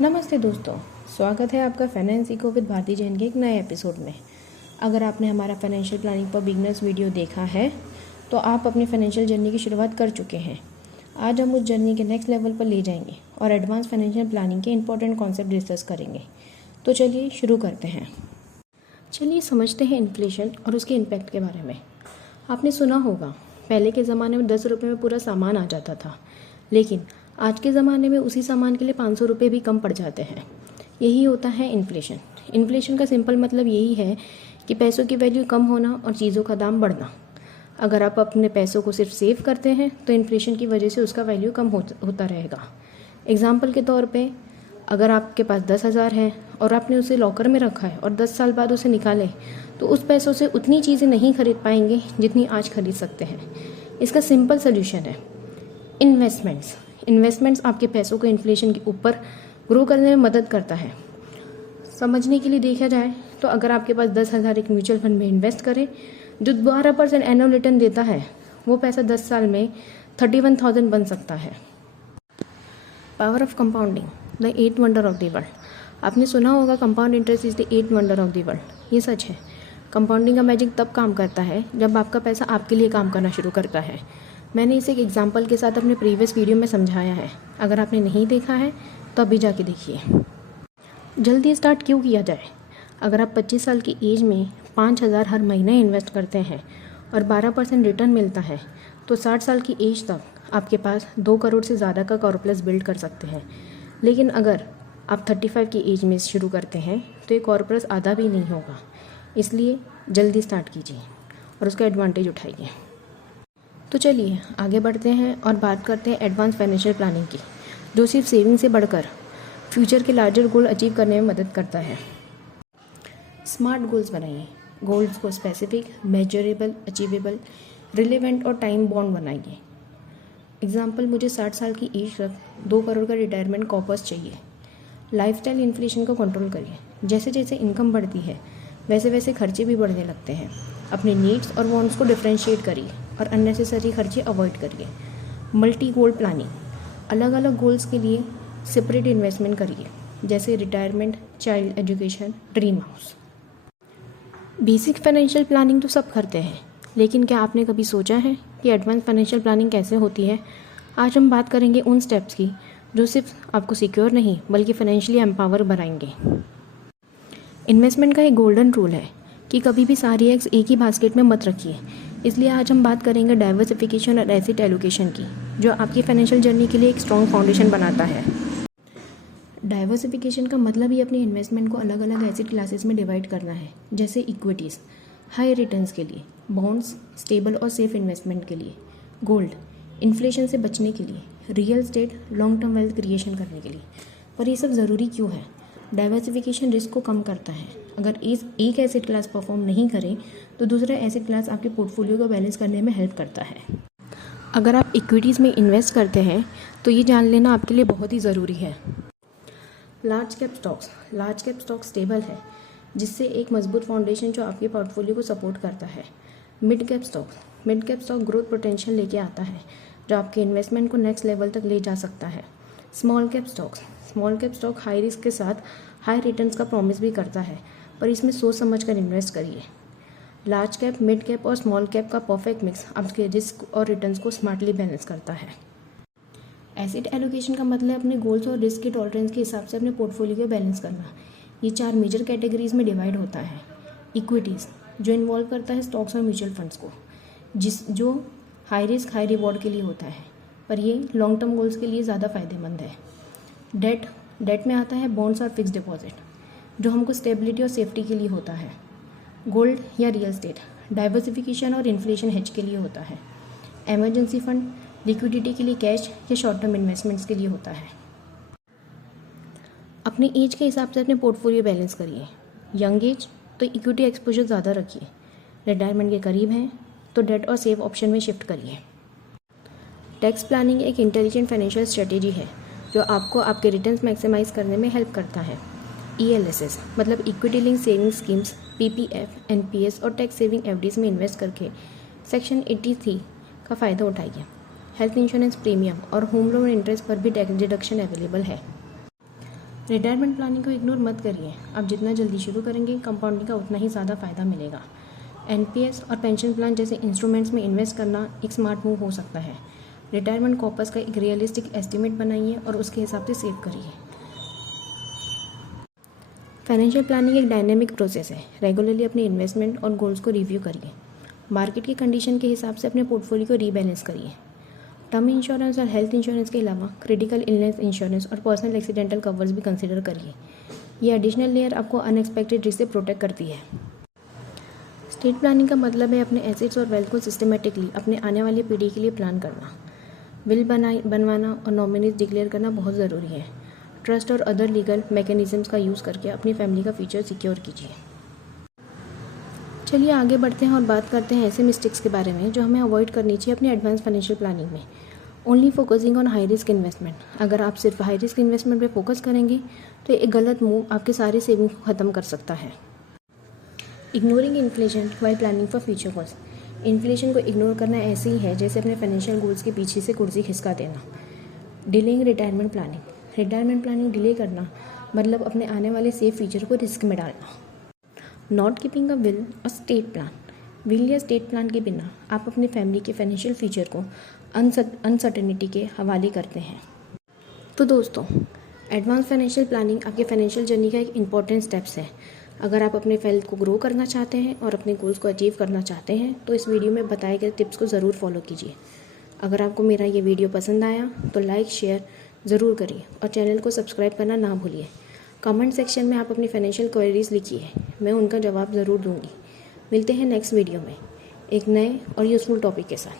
नमस्ते दोस्तों, स्वागत है आपका finance echo with Bharti Jain के एक नए एपिसोड में। अगर आपने हमारा financial planning for beginners video देखा है तो आप अपनी फाइनेंशियल जर्नी की शुरुआत कर चुके हैं। आज हम उस जर्नी के नेक्स्ट लेवल पर ले जाएंगे और एडवांस फाइनेंशियल प्लानिंग के इंपॉर्टेंट कॉन्सेप्ट डिस्कस करेंगे। तो चलिए शुरू करते हैं। चलिए समझते हैं इन्फ्लेशन और उसके इम्पैक्ट के बारे में। आपने सुना होगा, पहले के ज़माने में 10 रुपये में पूरा सामान आ जाता था, लेकिन आज के ज़माने में उसी सामान के लिए 500 रुपये भी कम पड़ जाते हैं। यही होता है इन्फ्लेशन। इन्फ्लेशन का सिंपल मतलब यही है कि पैसों की वैल्यू कम होना और चीज़ों का दाम बढ़ना। अगर आप अपने पैसों को सिर्फ सेव करते हैं तो इन्फ्लेशन की वजह से उसका वैल्यू कम होता रहेगा। एग्जाम्पल के तौर पे, अगर आपके पास 10,000 है और आपने उसे लॉकर में रखा है और 10 साल बाद उसे निकालें तो उस पैसों से उतनी चीज़ें नहीं खरीद पाएंगे जितनी आज खरीद सकते हैं। इसका सिंपल सोल्यूशन है इन्वेस्टमेंट्स आपके पैसों को इन्फ्लेशन के ऊपर ग्रो करने में मदद करता है। समझने के लिए देखा जाए तो अगर आपके पास 10,000 एक म्यूचुअल फंड में इन्वेस्ट करें जो 12% एनुअल रिटर्न देता है, वो पैसा 10 साल में 31,000 बन सकता है। Power of compounding, the 8th wonder of the world. आपने सुना होगा compound interest is the 8th wonder of the world. ये सच है। कंपाउंडिंग का मैजिक तब काम करता है जब आपका पैसा आपके लिए काम करना शुरू करता है। मैंने इसे एक एग्जाम्पल के साथ अपने प्रीवियस वीडियो में समझाया है। अगर आपने नहीं देखा है तो अभी जाके देखिए। जल्दी स्टार्ट क्यों किया जाए? अगर आप 25 साल की एज में 5,000 हर महीने इन्वेस्ट करते हैं और 12% रिटर्न मिलता है तो 60 साल की एज तक आपके पास 2 करोड़ से ज़्यादा का कॉर्पस बिल्ड कर सकते हैं। लेकिन अगर आप 35 की एज में शुरू करते हैं तो ये कॉर्पस आधा भी नहीं होगा। इसलिए जल्दी स्टार्ट कीजिए और उसका एडवांटेज उठाइए। तो चलिए आगे बढ़ते हैं और बात करते हैं एडवांस फाइनेंशियल प्लानिंग की, जो सिर्फ सेविंग से बढ़कर फ्यूचर के लार्जर गोल अचीव करने में मदद करता है। स्मार्ट गोल्स बनाइए। गोल्स को स्पेसिफिक, मेजरेबल, अचीवेबल, रिलेवेंट और टाइम बाउंड बनाइए। एग्जाम्पल, मुझे 60 साल की एज तक 2 करोड़ का रिटायरमेंट कॉर्पस चाहिए। लाइफस्टाइल इन्फ्लेशन को कंट्रोल करिए। जैसे जैसे इनकम बढ़ती है वैसे वैसे खर्चे भी बढ़ने लगते हैं। अपने नीड्स और वांट्स को डिफ्रेंशिएट करिए और अननेसेसरी खर्चे अवॉइड करिए। मल्टी गोल प्लानिंग, अलग अलग गोल्स के लिए सेपरेट इन्वेस्टमेंट करिए, जैसे retirement, child education, dream house. Basic financial planning तो सब करते हैं, लेकिन क्या आपने कभी सोचा है कि एडवांस फाइनेंशियल प्लानिंग कैसे होती है? आज हम बात करेंगे उन स्टेप्स की जो सिर्फ आपको सिक्योर नहीं बल्कि फाइनेंशियली एम्पावर बनाएंगे। इन्वेस्टमेंट का एक गोल्डन रूल है कि कभी भी सारी एग्स एक ही बास्केट में मत रखिए। इसलिए आज हम बात करेंगे डाइवर्सिफिकेशन और एसेट एलोकेशन की, जो आपकी फाइनेंशियल जर्नी के लिए एक स्ट्रॉन्ग फाउंडेशन बनाता है। डाइवर्सिफिकेशन का मतलब ही अपनी इन्वेस्टमेंट को अलग अलग एसेट क्लासेस में डिवाइड करना है, जैसे इक्विटीज़ हाई रिटर्न्स के लिए, बॉन्ड्स स्टेबल और सेफ इन्वेस्टमेंट के लिए, गोल्ड इन्फ्लेशन से बचने के लिए, real estate long term wealth creation करने के लिए। पर ये सब ज़रूरी क्यों है? डाइवर्सिफिकेशन रिस्क को कम करता है। अगर एक एसेट क्लास परफॉर्म नहीं करे तो दूसरा एसेट क्लास आपके पोर्टफोलियो को बैलेंस करने में हेल्प करता है। अगर आप इक्विटीज़ में इन्वेस्ट करते हैं तो ये जान लेना आपके लिए बहुत ही ज़रूरी है। लार्ज कैप स्टॉक्स स्टेबल है, जिससे एक मजबूत फाउंडेशन जो आपके पोर्टफोलियो को सपोर्ट करता है। Mid cap stock growth potential लेके आता है, जो आपके इन्वेस्टमेंट को नेक्स्ट लेवल तक ले जा सकता है। Small cap stock high risk के साथ हाई रिटर्न्स का प्रॉमिस भी करता है, पर इसमें सोच समझ कर इन्वेस्ट करिए। लार्ज कैप, मिड कैप और स्मॉल कैप का परफेक्ट मिक्स आपके रिस्क और रिटर्न्स को स्मार्टली बैलेंस करता है। एसेट एलोकेशन का मतलब अपने गोल्स और रिस्क की टॉलरेंस के हिसाब से अपने पोर्टफोलियो को बैलेंस करना। ये 4 मेजर कैटेगरीज में डिवाइड होता है। इक्विटीज़, जो इन्वॉल्व करता है स्टॉक्स और म्यूचुअल फंड्स को, जो हाई रिस्क हाई रिवॉर्ड के लिए होता है, पर ये लॉन्ग टर्म गोल्स के लिए ज़्यादा फायदेमंद है। डेट में आता है बॉन्ड्स और फिक्स डिपॉजिट, जो हमको स्टेबिलिटी और सेफ्टी के लिए होता है। गोल्ड या रियल एस्टेट डाइवर्सिफिकेशन और इन्फ्लेशन हेज के लिए होता है। एमरजेंसी फंड लिक्विडिटी के लिए कैश या शॉर्ट टर्म इन्वेस्टमेंट्स के लिए होता है। अपनी एज के हिसाब से अपने पोर्टफोलियो बैलेंस करिए। यंग एज तो इक्विटी एक्सपोजर ज़्यादा रखिए। रिटायरमेंट के करीब हैं तो डेट और सेव ऑप्शन में शिफ्ट करिए। टैक्स प्लानिंग एक इंटेलिजेंट फाइनेंशियल स्ट्रेटेजी है जो आपको आपके रिटर्न्स मैक्सिमाइज करने में हेल्प करता है। ELSS मतलब equity link saving schemes, PPF, NPS और टैक्स सेविंग FDs में इन्वेस्ट करके सेक्शन 83 का फ़ायदा उठाइए। हेल्थ इंश्योरेंस प्रीमियम और होम लोन इंटरेस्ट पर भी टैक्स डिडक्शन अवेलेबल है। रिटायरमेंट प्लानिंग को इग्नोर मत करिए। आप जितना जल्दी शुरू करेंगे कंपाउंडिंग का उतना ही ज़्यादा फ़ायदा मिलेगा। एनपीएस और पेंशन प्लान जैसे इंस्ट्रूमेंट्स में इन्वेस्ट करना एक स्मार्ट मूव हो सकता है। रिटायरमेंट कॉर्पस का एक रियलिस्टिक एस्टिमेट बनाइए और उसके हिसाब से सेव करिए। फाइनेंशियल प्लानिंग एक डायनेमिक प्रोसेस है। रेगुलरली अपने इन्वेस्टमेंट और गोल्स को रिव्यू करिए। मार्केट की कंडीशन के हिसाब से अपने पोर्टफोलियो को रीबैलेंस करिए। टर्म इंश्योरेंस और हेल्थ इंश्योरेंस के अलावा क्रिटिकल इलनेस इंश्योरेंस और पर्सनल एक्सीडेंटल कवर्स भी कंसिडर करिए। ये एडिशनल लेयर आपको अनएक्सपेक्टेड रिस्क से प्रोटेक्ट करती है। स्टेट प्लानिंग का मतलब है अपने एसेट्स और वेल्थ को सिस्टमेटिकली अपने आने वाली पीढ़ी के लिए प्लान करना। विल बनवाना और नॉमिनीज डिक्लेयर करना बहुत ज़रूरी है। ट्रस्ट और अदर लीगल मैकेनिज्म्स का यूज़ करके अपनी फैमिली का फ्यूचर सिक्योर कीजिए। चलिए आगे बढ़ते हैं और बात करते हैं ऐसे मिस्टेक्स के बारे में जो हमें अवॉइड करनी चाहिए अपनी एडवांस फाइनेंशियल प्लानिंग में। Only focusing on high risk investment. अगर आप सिर्फ हाई रिस्क इन्वेस्टमेंट पे फोकस करेंगे तो एक गलत मूव आपके सारे सेविंग को ख़त्म कर सकता है। Ignoring inflation while planning for future goals. Inflation को इग्नोर करना ऐसे ही है जैसे अपने फाइनेंशियल गोल्स के पीछे से कुर्सी खिसका देना। Delaying retirement planning. Retirement planning delay करना मतलब अपने आने वाले सेफ फ्यूचर को रिस्क में डालना। नॉट कीपिंग अ विल और स्टेट प्लान। विल या स्टेट प्लान के बिना आप अपने फैमिली के फाइनेंशियल फ्यूचर को अनसर्टेनिटी के हवाले करते हैं। तो दोस्तों, एडवांस फाइनेंशियल प्लानिंग आपके फाइनेंशियल जर्नी का एक इम्पॉर्टेंट स्टेप्स है। अगर आप अपने वेल्थ को ग्रो करना चाहते हैं और अपने गोल्स को अचीव करना चाहते हैं तो इस वीडियो में बताए गए टिप्स को ज़रूर फॉलो कीजिए। अगर आपको मेरा ये वीडियो पसंद आया तो लाइक शेयर ज़रूर करिए और चैनल को सब्सक्राइब करना ना भूलिए। कमेंट सेक्शन में आप अपनी फाइनेंशियल क्वेरीज लिखिए, मैं उनका जवाब ज़रूर दूंगी। मिलते हैं नेक्स्ट वीडियो में एक नए और यूज़फुल टॉपिक के साथ।